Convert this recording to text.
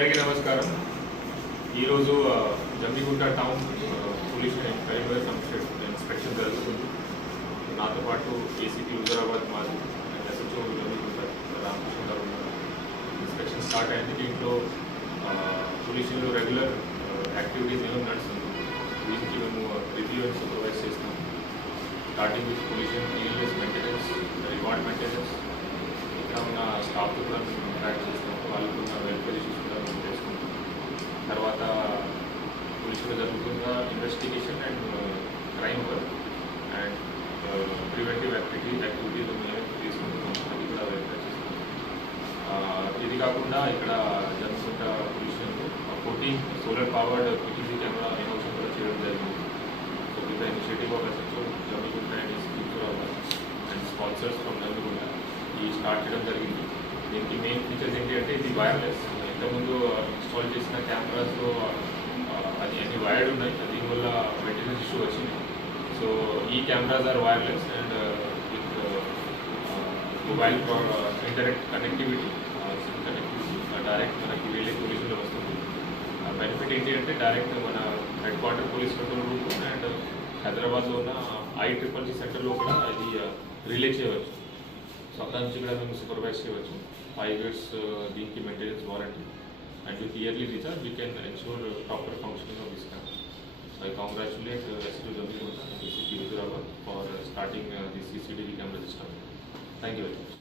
అందరికీ నమస్కారం ఈరోజు ఆ, జమ్మిగుంట టౌన్ ఆ, పోలీస్ కరీంనగర్ కమిషనరేట్ ఇన్స్పెక్షన్ జరుగుతుంది నాతో పాటు ఏసీపీ హుజరాబాద్ మాది అండ్ ఎస్హెచ్ఓ జమ్మిగుంట రామకృష్ణ గారు ఉన్నారు ఇన్స్పెక్షన్ స్టార్ట్ అయింది దీంట్లో ఆ, పోలీసులు రెగ్యులర్ యాక్టివిటీస్ ఏమో నడుస్తుంది దీనికి మేము రివ్యూ అండ్ సూపర్వైజ్ చేస్తాం starting with pollution illness maintenance reward maintenance ఇక్కడ ఉన్న స్టాఫ్ కూడా పోలీసులో జరుగుతున్న investigation and crime work and preventive activity యాక్టివిటీలు మేము తీసుకుంటున్నాం అది కూడా వెరిఫై చేస్తాం ఇది కాకుండా ఇక్కడ జరుగుతున్న పొల్యూషన్లో fourteen solar powered PTC camera ఇన్వోషన్ కూడా చేయడం జరిగింది. So with initiative of SHO Jammikunta and institute and sponsors from Jammikunta ఈ స్టార్ట్ చేయడం జరిగింది. దీనికి మెయిన్ ఫీచర్స్ ఏంటి అంటే ఇది వైర్లెస్ ఇంతకుముందు ఇన్స్టాల్ చేసిన కెమెరాస్లో అది ఉన్నాయి దీనివల్ల మెయింటెనెన్స్ ఇష్యూ వచ్చింది సో ఈ cameras are wireless and with mobile internet connectivity SIM connectivity direct మనకి వెళ్ళే పోలీసులో వస్తుంది బెనిఫిట్ ఏంటి అంటే డైరెక్ట్ మన headquarter police control room and హైదరాబాద్లో ఉన్న ఐ ట్రిపుల్ సి సెంటర్లో కూడా ఇది రిలే చేయవచ్చు. సో అక్కడ నుంచి కూడా మేము సూపర్వైజ్ చేయవచ్చు. ఫైవ్ ఇయర్స్ దీనికి maintenance warranty and with yearly recharge we can ensure proper functioning starting uh, the CCD camera system. Thank you very much.